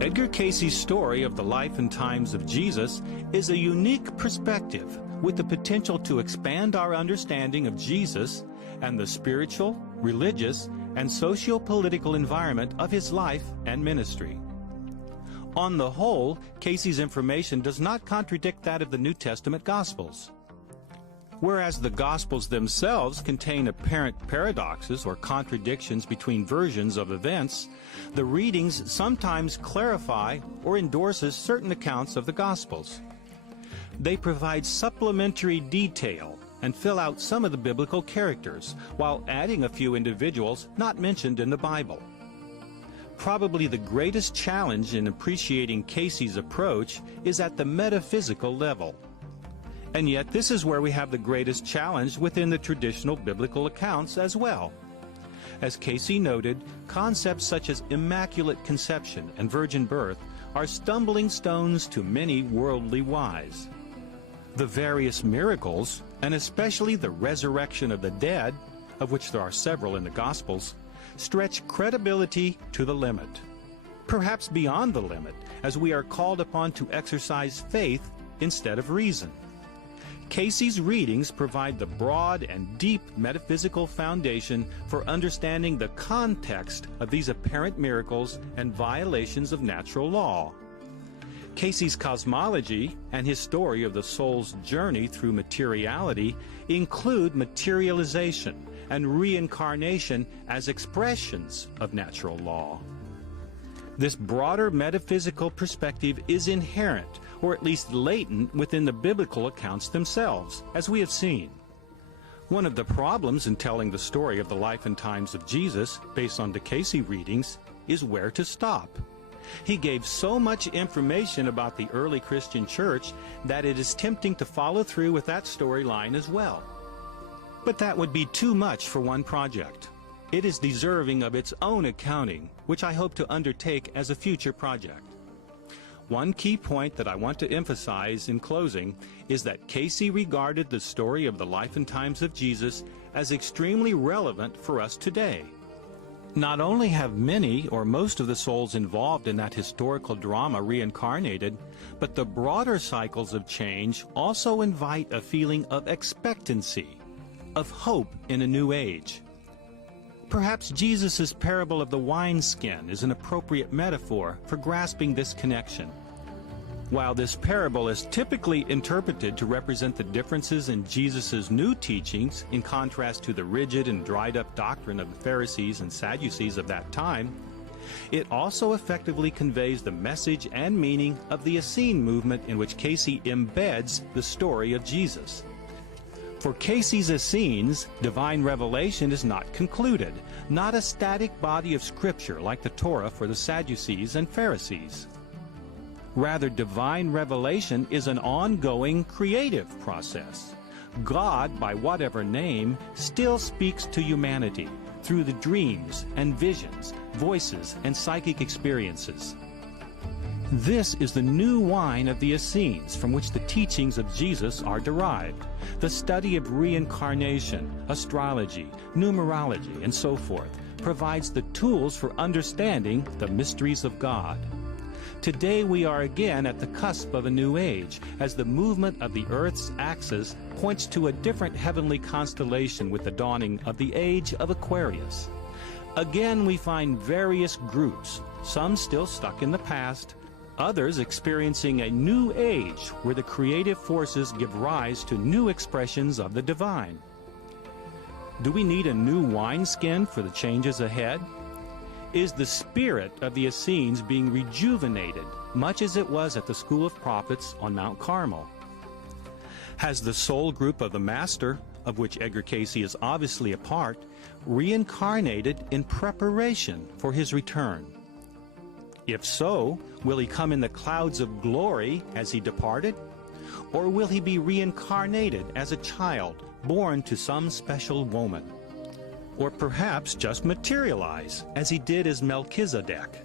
Edgar Cayce's story of the life and times of Jesus is a unique perspective with the potential to expand our understanding of Jesus and the spiritual, religious, and socio-political environment of his life and ministry. On the whole, Cayce's information does not contradict that of the New Testament Gospels. Whereas the Gospels themselves contain apparent paradoxes or contradictions between versions of events, the readings sometimes clarify or endorses certain accounts of the Gospels. They provide supplementary detail and fill out some of the biblical characters, while adding a few individuals not mentioned in the Bible. Probably the greatest challenge in appreciating Cayce's approach is at the metaphysical level. And yet this is where we have the greatest challenge within the traditional biblical accounts as well. As Cayce noted, concepts such as immaculate conception and virgin birth are stumbling stones to many worldly wise. The various miracles, and especially the resurrection of the dead, of which there are several in the Gospels, stretch credibility to the limit. Perhaps beyond the limit, as we are called upon to exercise faith instead of reason. Cayce's readings provide the broad and deep metaphysical foundation for understanding the context of these apparent miracles and violations of natural law. Cayce's cosmology and his story of the soul's journey through materiality include materialization and reincarnation as expressions of natural law. This broader metaphysical perspective is inherent, or at least latent, within the biblical accounts themselves, as we have seen. One of the problems in telling the story of the life and times of Jesus, based on the Cayce readings, is where to stop. He gave so much information about the early Christian church that it is tempting to follow through with that storyline as well. But that would be too much for one project. It is deserving of its own accounting, which I hope to undertake as a future project. One key point that I want to emphasize in closing is that Cayce regarded the story of the life and times of Jesus as extremely relevant for us today. Not only have many or most of the souls involved in that historical drama reincarnated, but the broader cycles of change also invite a feeling of expectancy, of hope in a new age. Perhaps Jesus' parable of the wineskin is an appropriate metaphor for grasping this connection. While this parable is typically interpreted to represent the differences in Jesus' new teachings in contrast to the rigid and dried-up doctrine of the Pharisees and Sadducees of that time, it also effectively conveys the message and meaning of the Essene movement in which Cayce embeds the story of Jesus. For Cayce's Essenes, divine revelation is not concluded, not a static body of Scripture like the Torah for the Sadducees and Pharisees. Rather, divine revelation is an ongoing creative process. God, by whatever name, still speaks to humanity through the dreams and visions, voices, and psychic experiences. This is the new wine of the Essenes from which the teachings of Jesus are derived. The study of reincarnation, astrology, numerology, and so forth provides the tools for understanding the mysteries of God. Today we are again at the cusp of a new age, as the movement of the Earth's axis points to a different heavenly constellation with the dawning of the age of Aquarius. Again we find various groups, some still stuck in the past, others experiencing a new age where the creative forces give rise to new expressions of the divine. Do we need a new wineskin for the changes ahead? Is the spirit of the Essenes being rejuvenated, much as it was at the School of Prophets on Mount Carmel? Has the soul group of the Master, of which Edgar Cayce is obviously a part, reincarnated in preparation for his return? If so, will he come in the clouds of glory as he departed? Or will he be reincarnated as a child, born to some special woman? Or perhaps just materialize, as he did as Melchizedek?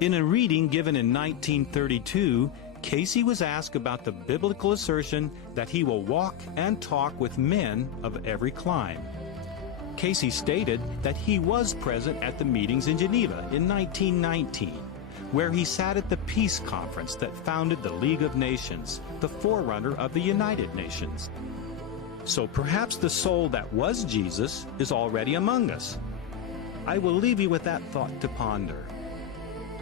In a reading given in 1932, Cayce was asked about the biblical assertion that he will walk and talk with men of every clime. Cayce stated that he was present at the meetings in Geneva in 1919, where he sat at the peace conference that founded the League of Nations, the forerunner of the United Nations. So perhaps the soul that was Jesus is already among us. I will leave you with that thought to ponder.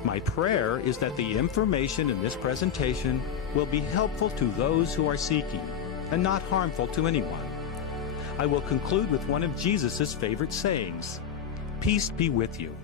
My prayer is that the information in this presentation will be helpful to those who are seeking and not harmful to anyone. I will conclude with one of Jesus' favorite sayings, "Peace be with you."